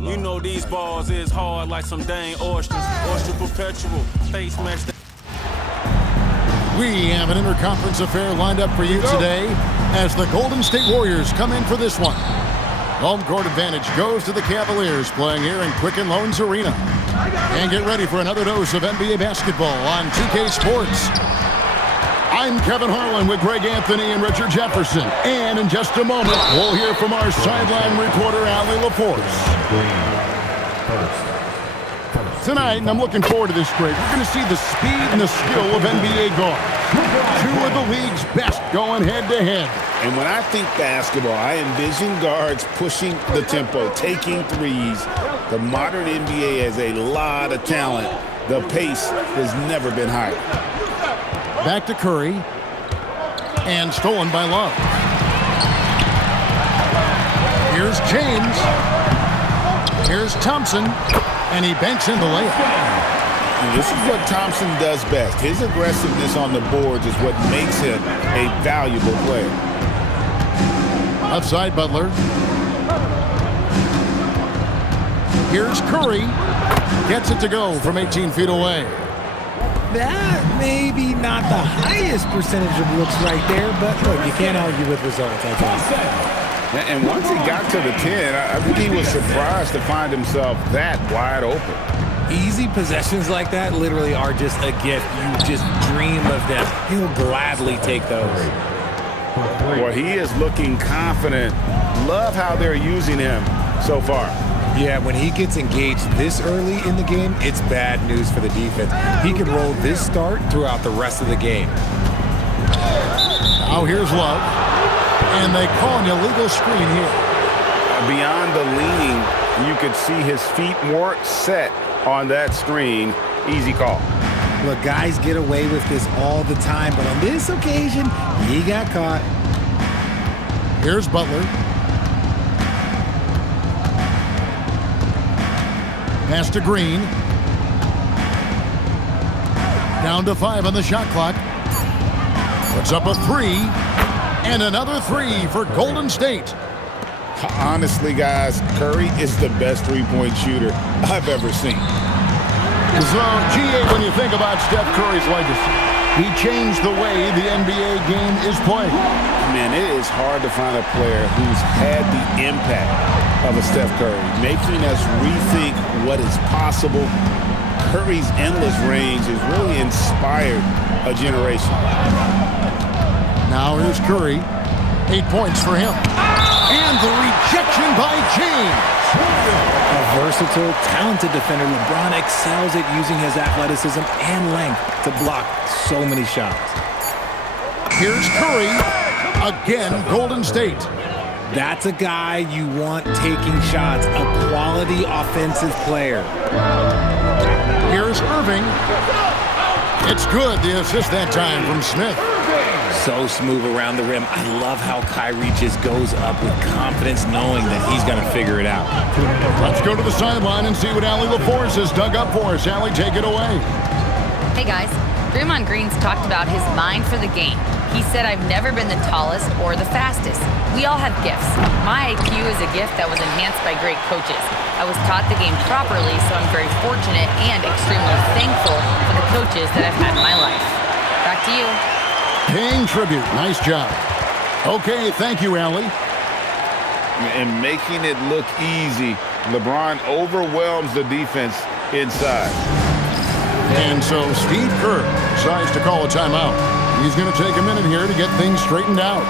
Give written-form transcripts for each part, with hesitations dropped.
You know these balls is hard like some dang oysters. Oyster perpetual, face match. We have an interconference affair lined up for you today as the Golden State Warriors come in for this one. Home court advantage goes to the Cavaliers playing here in Quicken Loans Arena. And get ready for another dose of NBA basketball on 2K Sports. I'm Kevin Harlan with Greg Anthony and Richard Jefferson. And in just a moment, we'll hear from our sideline reporter, Allie LaForce. Tonight, and I'm looking forward to this, Greg, we're going to see the speed and the skill of NBA guards. Two of the league's best going head-to-head. And when I think basketball, I envision guards pushing the tempo, taking threes. The modern NBA has a lot of talent. The pace has never been higher. Back to Curry. And stolen by Love. Here's James. Here's Thompson. And he banks in the layup. And this is what Thompson does best. His aggressiveness on the boards is what makes him a valuable player. Outside Butler. Here's Curry. Gets it to go from 18 feet away. That may be not the highest percentage of looks right there, but look, you can't argue with results, I guess. And once he got to the 10, I think he was surprised to find himself that wide open. Easy possessions like that literally are just a gift. You just dream of them. He'll gladly take those. Well, he is looking confident. Love how they're using him so far. Yeah, when he gets engaged this early in the game, it's bad news for the defense. He can roll this start throughout the rest of the game. Now here's Love. And they call an illegal screen here. Beyond the leaning, you could see his feet more set on that screen. Easy call. Look, guys get away with this all the time, but on this occasion, he got caught. Here's Butler. Pass to Green. Down to 5 on the shot clock. Puts up a 3. And another 3 for Golden State. Honestly, guys, Curry is the best three-point shooter I've ever seen. So, GA, when you think about Steph Curry's legacy, he changed the way the NBA game is played. Man, it is hard to find a player who's had the impact of a Steph Curry, making us rethink what is possible. Curry's endless range has really inspired a generation. Now here's Curry. 8 points for him. And the rejection by James. A versatile, talented defender, LeBron excels at using his athleticism and length to block so many shots. Here's Curry. Again, Golden State. That's a guy you want taking shots, a quality offensive player. Here's Irving. It's good, the assist that time from Smith. So smooth around the rim. I love how Kyrie just goes up with confidence knowing that he's going to figure it out. Let's go to the sideline and see what Allie LaForce has dug up for us. Allie, take it away. Hey, guys. Draymond Green's talked about his mind for the game. He said, I've never been the tallest or the fastest. We all have gifts. My IQ is a gift that was enhanced by great coaches. I was taught the game properly, so I'm very fortunate and extremely thankful for the coaches that I've had in my life. Back to you. Paying tribute. Nice job. Okay, thank you, Allie. And making it look easy, LeBron overwhelms the defense inside. And so Steve Kerr decides to call a timeout. He's going to take a minute here to get things straightened out.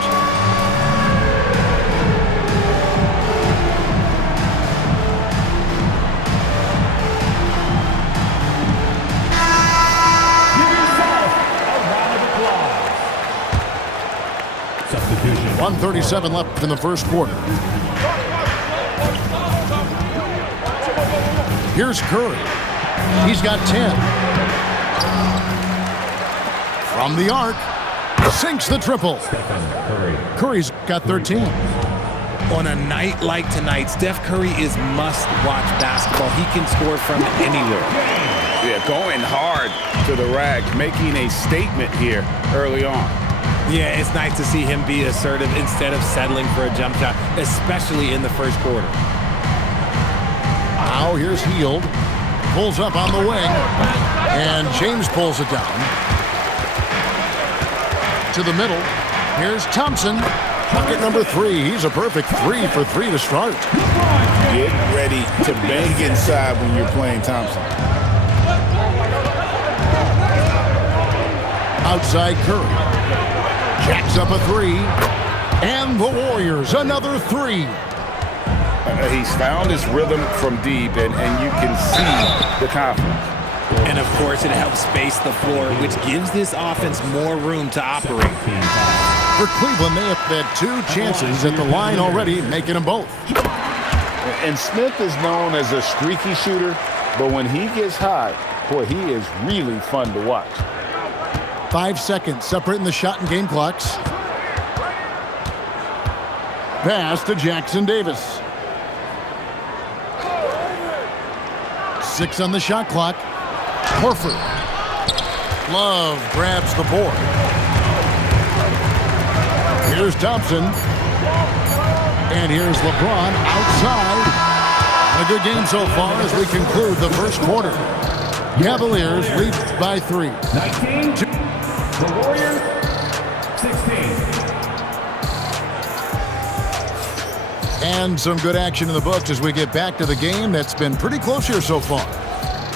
Substitution. 1:37 left in the first quarter. Here's Curry. He's got 10. From the arc, sinks the triple. Curry's got 13. On a night like tonight, Steph Curry is must-watch basketball. He can score from anywhere. Yeah, going hard to the rack, making a statement here early on. Yeah, it's nice to see him be assertive instead of settling for a jump shot, especially in the first quarter. now. Here's Heald. Pulls up on the wing. And James pulls it down. To the middle. Here's Thompson. Bucket number 3. He's a perfect 3 for 3 to start. Get ready to bang inside when you're playing Thompson. Outside Curry. Jacks up a 3. And the Warriors, another 3. He's found his rhythm from deep, and you can see the confidence. And, of course, it helps space the floor, which gives this offense more room to operate. For Cleveland, they have had 2 chances at the line already, making them both. And Smith is known as a streaky shooter, but when he gets hot, boy, he is really fun to watch. 5 seconds separating the shot and game clocks. Pass to Jackson Davis. 6 on the shot clock. Horford. Love grabs the board. Here's Thompson. And here's LeBron outside. A good game so far as we conclude the first quarter. Cavaliers lead by 3. 19. The Warriors, 16. And some good action in the books as we get back to the game that's been pretty close here so far.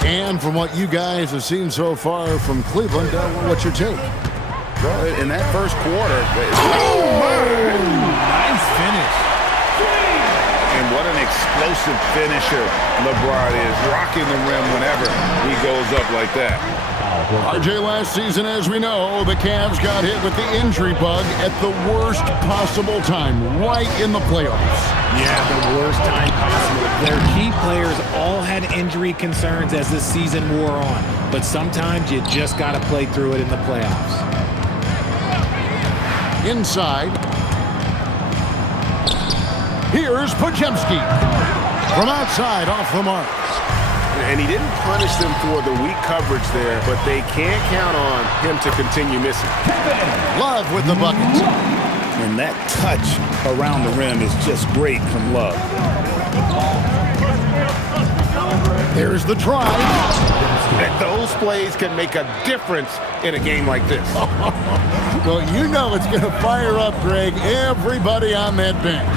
And from what you guys have seen so far from Cleveland, what's your take? Well, in that first quarter, Nice finish. and what an explosive finisher LeBron is, rocking the rim whenever he goes up like that. RJ, last season, as we know, the Cavs got hit with the injury bug at the worst possible time, right in the playoffs. Yeah, the worst time possible. Their key players all had injury concerns as the season wore on, but sometimes you just got to play through it in the playoffs. Inside. Here's Podziemski. From outside, off the mark. And he didn't punish them for the weak coverage there, but they can't count on him to continue missing. Love with the buckets. And that touch around the rim is just great from Love. There's the drive. Those plays can make a difference in a game like this. Well, you know it's going to fire up, Greg, everybody on that bench.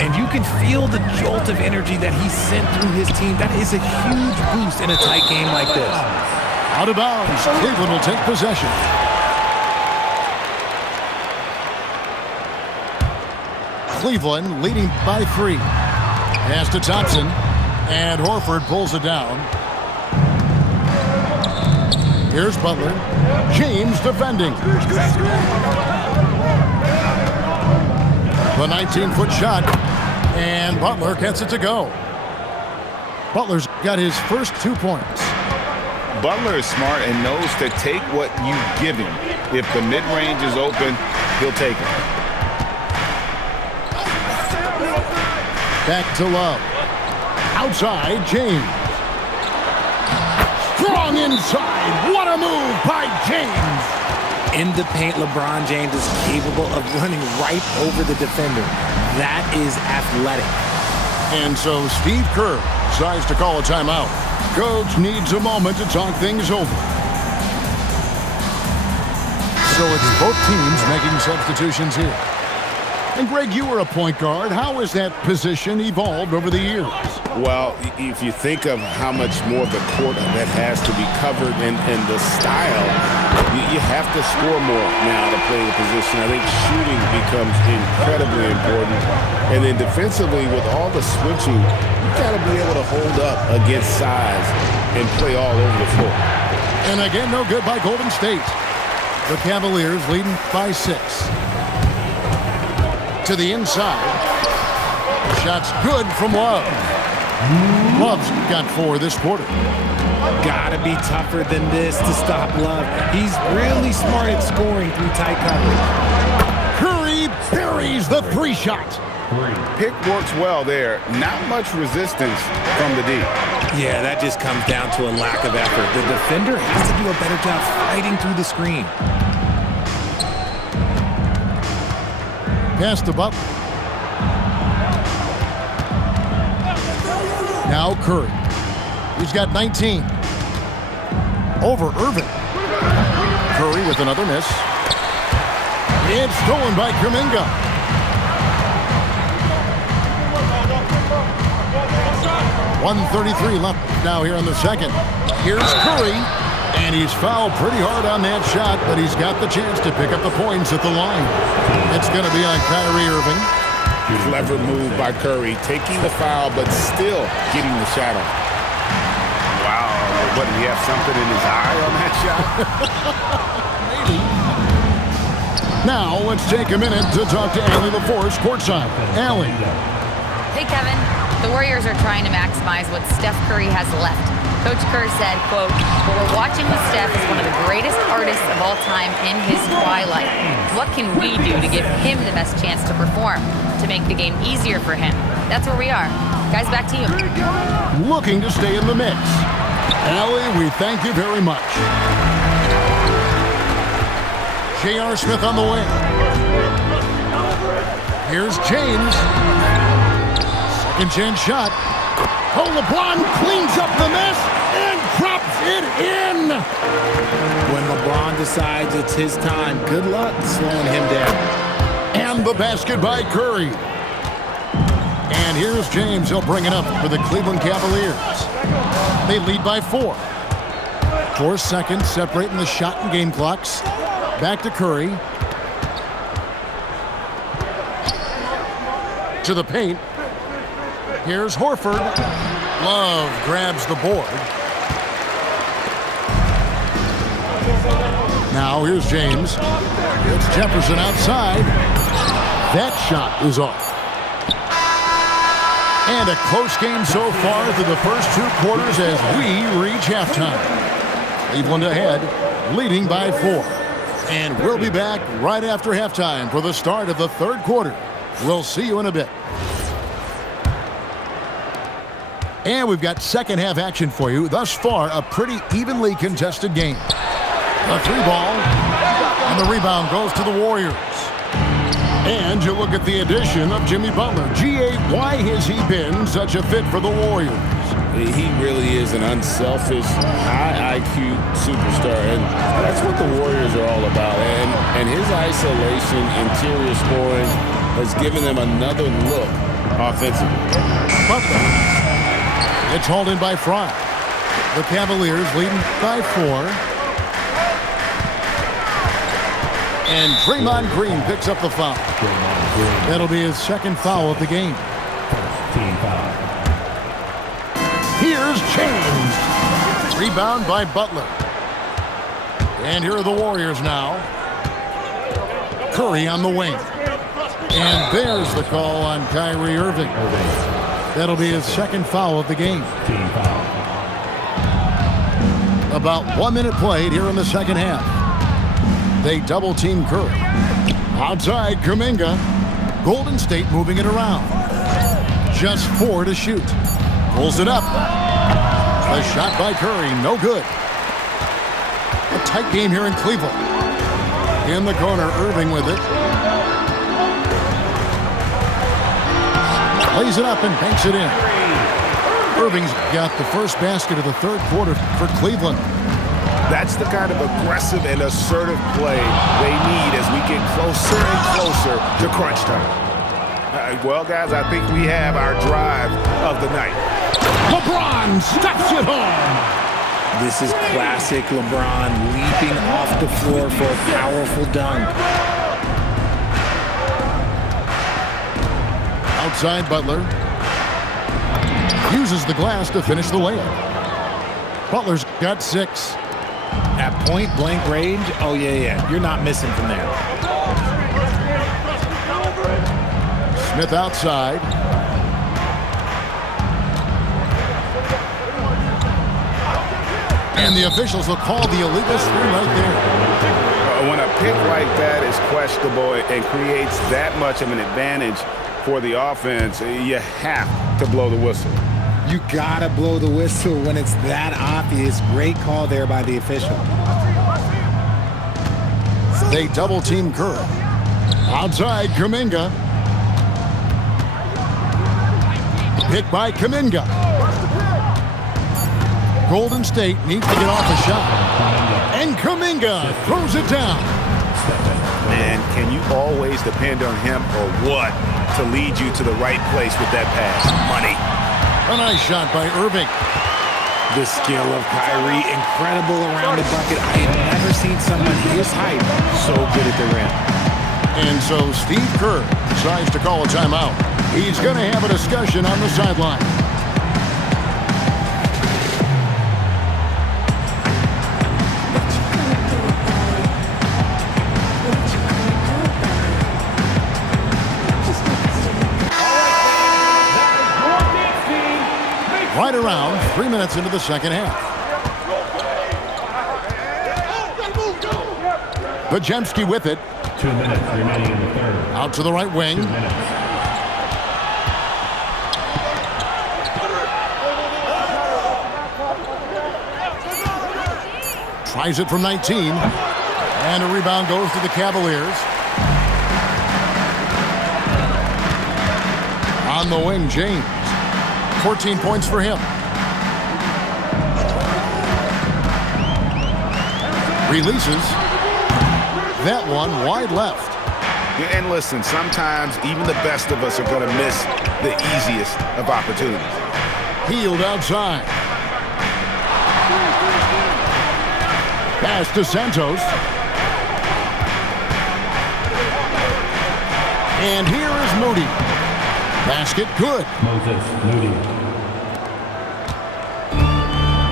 And you can feel the jolt of energy that he sent through his team. That is a huge boost in a tight game like this. Out of bounds. Cleveland will take possession. Cleveland leading by 3. Pass to Thompson. And Horford pulls it down. Here's Butler. James defending. The 19-foot shot. And Butler gets it to go. Butler's got his first 2 points. Butler is smart and knows to take what you give him. If the mid-range is open, he'll take it. Back to Love. Outside, James. Strong inside. What a move by James. In the paint, LeBron James is capable of running right over the defender. That is athletic. And so Steve Kerr decides to call a timeout. Coach needs a moment to talk things over. So it's both teams making substitutions here. And Greg, you were a point guard. How has that position evolved over the years? Well, if you think of how much more of the court that has to be covered and the style, you have to score more now to play the position. I think shooting becomes incredibly important. And then defensively, with all the switching, you got to be able to hold up against size and play all over the floor. And again, no good by Golden State. The Cavaliers leading by 6. To the inside. Shot's good from Love. Love's got 4 this quarter. Gotta be tougher than this to stop Love. He's really smart at scoring through tight coverage. Curry buries the 3-shot. Pick works well there. Not much resistance from the D. Yeah, that just comes down to a lack of effort. The defender has to do a better job fighting through the screen. Pass to Butler. Now Curry. He's got 19. Over Irving. Curry with another miss. It's stolen by Kuminga. .133 left now here in the second. Here's Curry, and he's fouled pretty hard on that shot, but he's got the chance to pick up the points at the line. It's going to be on Kyrie Irving. Clever move by Curry, taking the foul, but still getting the shot on. Wow, what, did he have something in his eye on that shot? Maybe. Now, let's take a minute to talk to Allie LaForce courtside. Allie. Hey, Kevin. The Warriors are trying to maximize what Steph Curry has left. Coach Kerr said, quote, "What we're watching with Steph is one of the greatest artists of all time in his twilight. What can we do to give him the best chance to perform, to make the game easier for him?" That's where we are. Guys, back to you. Looking to stay in the mix. Allie, we thank you very much. J.R. Smith on the wing. Here's James. Second chance shot. Oh, LeBron cleans up the mess and drops it in. When LeBron decides it's his time, good luck slowing him down. And the basket by Curry. And here's James. He'll bring it up for the Cleveland Cavaliers. They lead by 4. 4 seconds separating the shot and game clocks. Back to Curry. To the paint. Here's Horford. Love grabs the board. Now here's James. It's Jefferson outside. That shot is off. And a close game so far through the first 2 quarters as we reach halftime. Cleveland ahead, leading by 4. And we'll be back right after halftime for the start of the 3rd quarter. We'll see you in a bit. And we've got second half action for you. Thus far, a pretty evenly contested game. A 3-ball, and the rebound goes to the Warriors. And you look at the addition of Jimmy Butler. G.A., why has he been such a fit for the Warriors? He really is an unselfish, high IQ superstar, and that's what the Warriors are all about. And his isolation, interior scoring has given them another look offensively. Butler. It's hauled in by Fry. The Cavaliers leading by 4. And Draymond Green picks up the foul. That'll be his second foul of the game. Here's James. Rebound by Butler. And here are the Warriors now. Curry on the wing. And there's the call on Kyrie Irving. That'll be his second foul of the game. About 1 minute played here in the second half. They double-team Curry. Outside, Kuminga. Golden State moving it around. Just 4 to shoot. Pulls it up. The shot by Curry, no good. A tight game here in Cleveland. In the corner, Irving with it. Lays it up and banks it in. Irving's got the first basket of the 3rd quarter for Cleveland. That's the kind of aggressive and assertive play they need as we get closer and closer to crunch time. Well, guys, I think we have our drive of the night. LeBron stuffs it home. This is classic LeBron leaping off the floor for a powerful dunk. Outside, Butler uses the glass to finish the layup. Butler's got 6. At point-blank range, oh, yeah. You're not missing from there. Smith outside. And the officials will call the illegal screen right there. When a pick like that is questionable and creates that much of an advantage for the offense, you have to blow the whistle. You gotta blow the whistle when it's that obvious. Great call there by the official. They double-team Curry. Outside, Kuminga. Pick by Kuminga. Golden State needs to get off a shot. And Kuminga throws it down. And can you always depend on him or what to lead you to the right place with that pass? Money. A nice shot by Irving. The skill of Kyrie, incredible around the bucket. I have never seen someone his height so good at the rim. And so Steve Kerr decides to call a timeout. He's going to have a discussion on the sideline. Right around 3 minutes into the second half. Bajemski with it. 2 minutes remaining in the third. Out to the right wing. 2 minutes. Tries it from 19. And a rebound goes to the Cavaliers. On the wing, James. 14 points for him. Releases. That one wide left. Yeah, and listen, sometimes even the best of us are going to miss the easiest of opportunities. Healed outside. Pass to Santos. And here is Moody. Basket good. Moses Moody.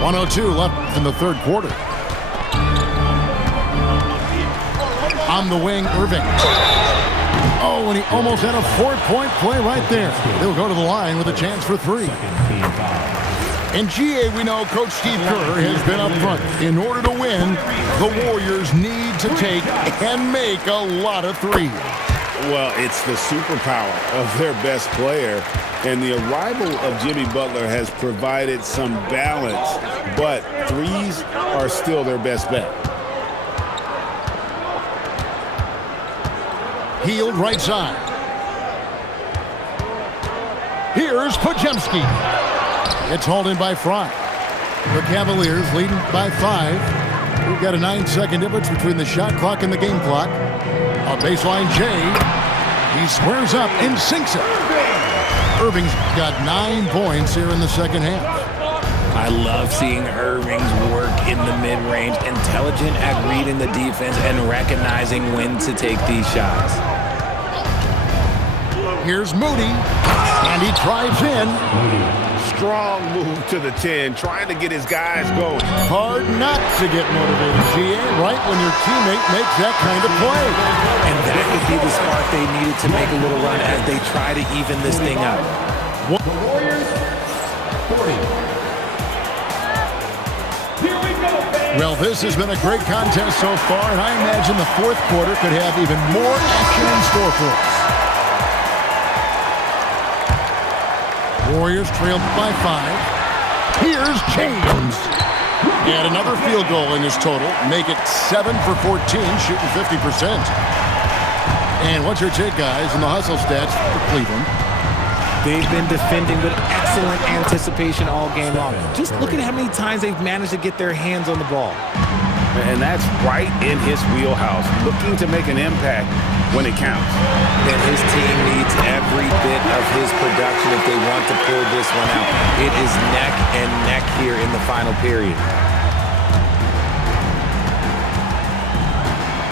1:02 left in the third quarter. On the wing, Irving. Oh, and he almost had a 4-point play right there. They'll go to the line with a chance for 3. In GA, we know Coach Steve Kerr has been up front. In order to win, the Warriors need to take and make a lot of threes. Well, it's the superpower of their best player, and the arrival of Jimmy Butler has provided some balance, but threes are still their best bet. Healed right side. Here's Bajemski. It's hauled in by Fry. The Cavaliers leading by 5. We've got a 9-second difference between the shot clock and the game clock. A baseline J. He squares up and sinks it. Irving's got 9 points here in the second half. I love seeing Irving's work in the mid-range, intelligent at reading the defense and recognizing when to take these shots. Here's Moody, and he drives in. Strong move to the 10, trying to get his guys going. Hard not to get motivated, GA, right when your teammate makes that kind of play. And that could be the spark they needed to make a little run as they try to even this thing up. The Warriors, 40. Here we go, fans. Well, this has been a great contest so far, and I imagine the fourth quarter could have even more action in store for us. Warriors trailed by 5. Here's James. And another field goal in his total. Make it 7 for 14, shooting 50%. And what's your take, guys, in the hustle stats for Cleveland? They've been defending with excellent anticipation all game long. Just look at how many times they've managed to get their hands on the ball. And that's right in his wheelhouse, looking to make an impact when it counts. And his team needs every bit of his production if they want to pull this one out. It is neck and neck here in the final period.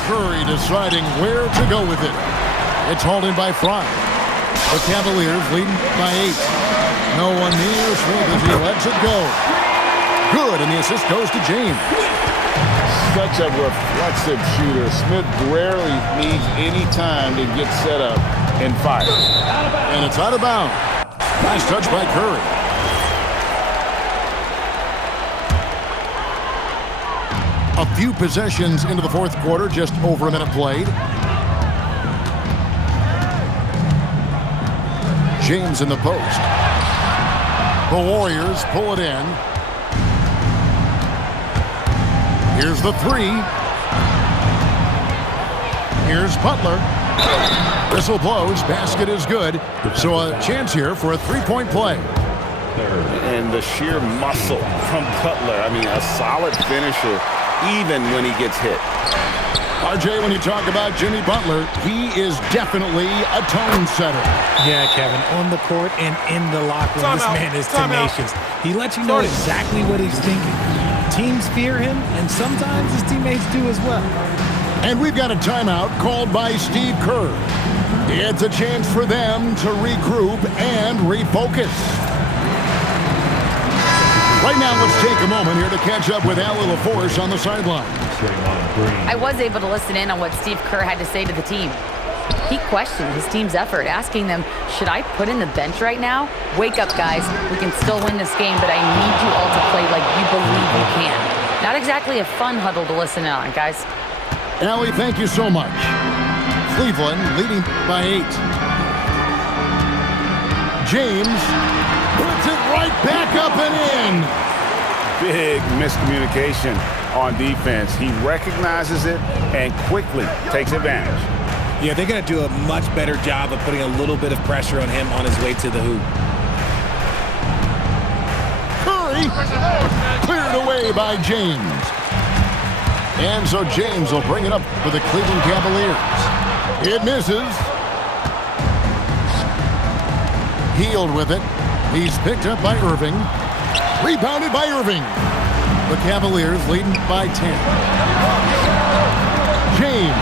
Curry deciding where to go with it. It's hauled in by Fry. The Cavaliers leading by 8. No one near Smith as he lets it go. Good, and the assist goes to James. Such a reflexive shooter. Smith rarely needs any time to get set up and fire. And it's out of bounds. Nice touch by Curry. A few possessions into the fourth quarter, just over a minute played. James in the post. The Warriors pull it in. Here's the 3. Here's Butler. Whistle blows. Basket is good. So a chance here for a 3-point play. third. And the sheer muscle from Cutler. I mean, a solid finisher even when he gets hit. RJ, when you talk about Jimmy Butler, he is definitely a tone setter. Yeah, Kevin, on the court and in the locker room, this man is tenacious. He lets you know exactly what he's thinking. Teams fear him, and sometimes his teammates do as well. And we've got a timeout called by Steve Kerr. It's a chance for them to regroup and refocus. Right now, let's take a moment here to catch up with Allie LaForce on the sideline. I was able to listen in on what Steve Kerr had to say to the team. He questioned his team's effort, asking them, should I put in the bench right now? Wake up, guys. We can still win this game, but I need you all to play like you believe you can. Not exactly a fun huddle to listen in on, guys. Allie, thank you so much. Cleveland leading by 8. James puts it right back up and in. Big miscommunication on defense. He recognizes it and quickly takes advantage. Yeah, they're going to do a much better job of putting a little bit of pressure on him on his way to the hoop. Curry cleared away by James. And so James will bring it up for the Cleveland Cavaliers. It misses. Healed with it. He's picked up by Irving. Rebounded by Irving. The Cavaliers leading by 10. James.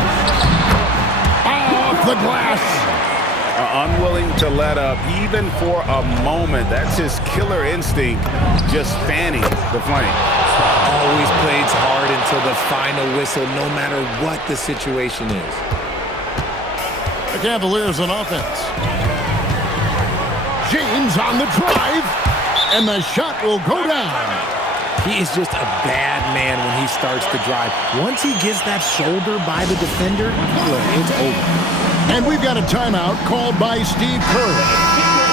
Off the glass. Unwilling to let up even for a moment. That's his killer instinct, just fanning the flame. Always plays hard until the final whistle, no matter what the situation is. The Cavaliers on offense. James on the drive, and the shot will go down. He is just a bad man when he starts to drive. Once he gets that shoulder by the defender, look, it's over. And we've got a timeout called by Steve Kerr.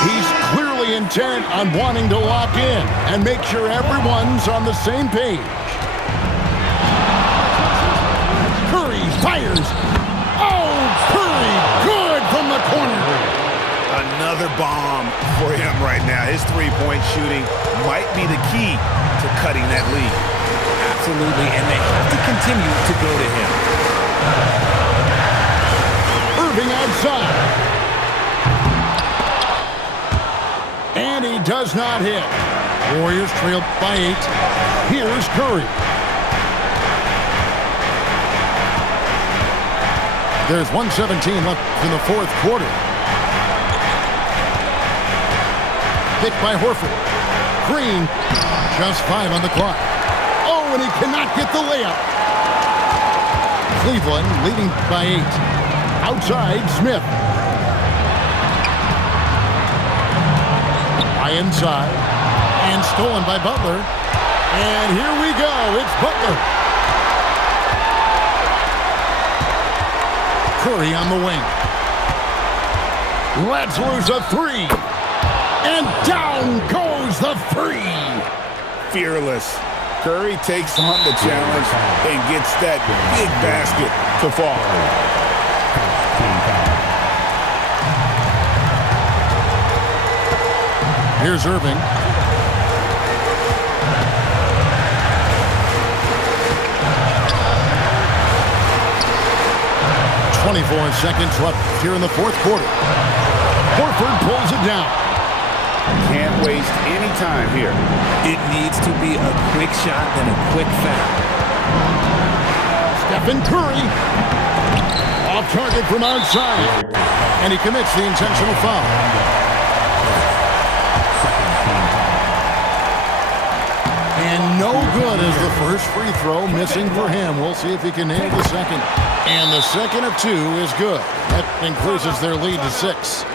He's clearly intent on wanting to lock in and make sure everyone's on the same page. Curry fires. Oh, Curry, good from the corner. Another bomb for him right now. His three-point shooting might be the key to cutting that lead. Absolutely, and they have to continue to go to him. Irving outside. And he does not hit. Warriors trail by 8. Here's Curry. There's 1:17 left in the fourth quarter. Hit by Horford. Green, just 5 on the clock. Oh, and he cannot get the layup. Cleveland leading by 8. Outside, Smith. High inside. And stolen by Butler. And here we go. It's Butler. Curry on the wing. Lets loose a 3. And down goes the 3. Fearless. Curry takes on the challenge and gets that big basket to fall. Here's Irving. .24 seconds left here in the fourth quarter. Horford pulls it down. Can't waste any time here. It needs to be a quick shot and a quick foul. Stephen Curry. Off target from outside. And he commits the intentional foul. And no good as the first free throw missing for him. We'll see if he can nail the second. And the second of 2 is good. That increases their lead to 6.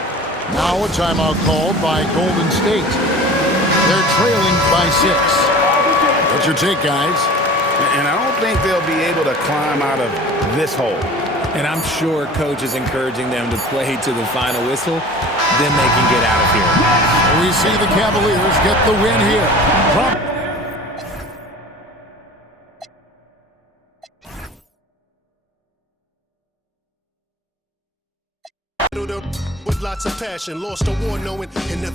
Now a timeout called by Golden State. They're trailing by 6. What's your take, guys? And I don't think they'll be able to climb out of this hole. And I'm sure coach is encouraging them to play to the final whistle. Then they can get out of here. We see the Cavaliers get the win here. With lots of passion, lost a war knowing and never